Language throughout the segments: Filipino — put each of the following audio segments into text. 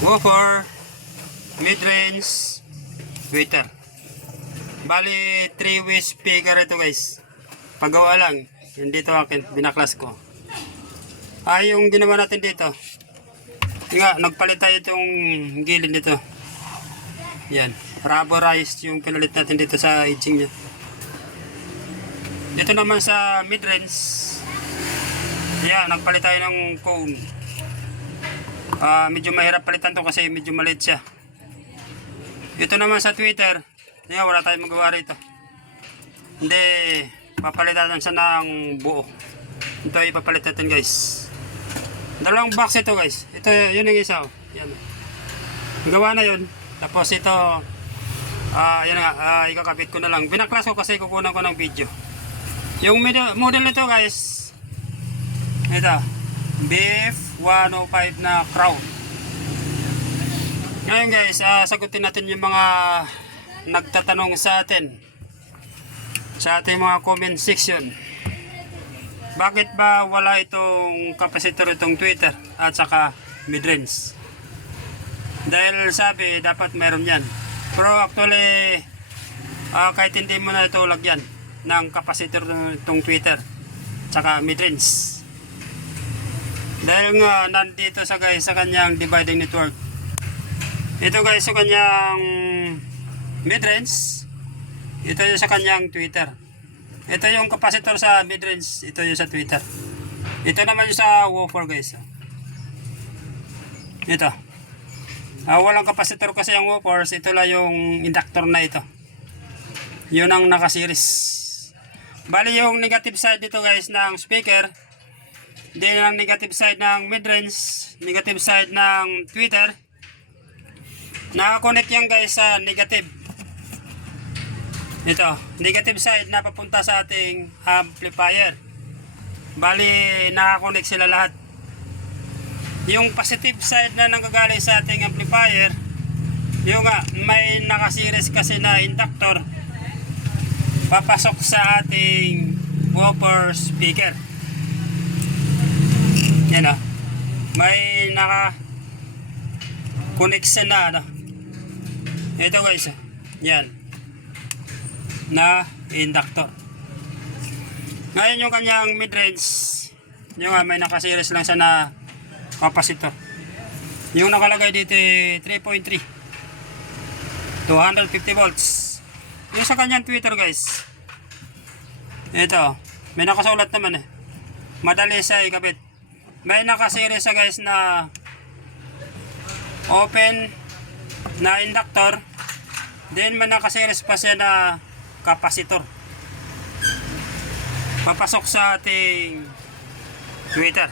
woofer, mid-range, tweeter. Bali 3-way speaker ito guys. Paggawa lang. Hindi ito akin, binaklas ko. Yung ginawa natin dito. Nagpalit tayo itong gilid nito. Yan, rubberized yung pinalit natin dito sa edging niya. Dito naman sa mid-range. Yan, nagpalit tayo ng cone. Medyo mahirap palitan to kasi medyo maliit siya. Ito naman sa tweeter. Yan, wala tayong magawa rito. Hindi, papalitan siya ng buo. Ito ipapalit natin guys. Dalawang box ito guys. Ito, yun yung isa. Yan. Gawa na yun. Tapos ito, yan nga, ikakabit ko na lang. Binaklas ko kasi kukunan ko ng video. Yung model nito guys, ito, BF105 na Crown. Ngayon guys, sagutin natin yung mga nagtatanong sa atin sa ating mga comment section. Bakit ba wala itong capacitor, itong tweeter at saka mid-range? Dahil sabi dapat meron yan. Pero actually kahit hindi mo na ito lagyan ng capacitor itong tweeter saka mid-range, dahil nga nandito sa guys sa kanyang dividing network. Ito guys sa kanyang mid-range, ito yung sa kanyang tweeter. Ito yung capacitor sa mid-range, ito yung sa tweeter. Ito naman yung sa woofer guys. Ito. Walang capacitor kasi ang woofers, ito lang yung inductor na ito. Yun ang naka-series. Bali yung negative side dito guys ng speaker, din ang negative side ng mid-range, negative side ng tweeter. Naka-connect yan guys sa negative. Ito, negative side na papunta sa ating amplifier. Bali, naka-connect sila lahat. Yung positive side na nanggagaling sa ating amplifier, yung may naka-series kasi na inductor, papasok sa ating woofer speaker. Yan may naka-connection na ito guys, yan na inductor. Ngayon yung kanyang mid-range, yung may naka-series lang siya na capacitor. Yung nakalagay dito 3.3 250 volts. Yung sa kanyang tweeter guys, ito may nakasulat naman madali siya ikabit. May naka-series siya guys na open na inductor, then may naka-series pa siya na capacitor papasok sa ating tweeter.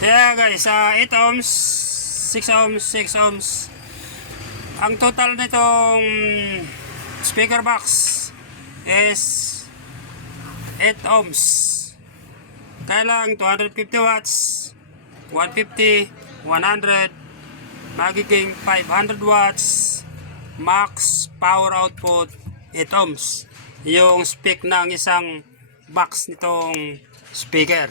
Yeah guys, 8 ohms, 6 ohms, 6 ohms. Ang total nitong speaker box is 8 ohms. Kaya lang 250 watts, 150, 100, magiging 500 watts, max power output 8 ohms. Yung spec ng isang box nitong speaker.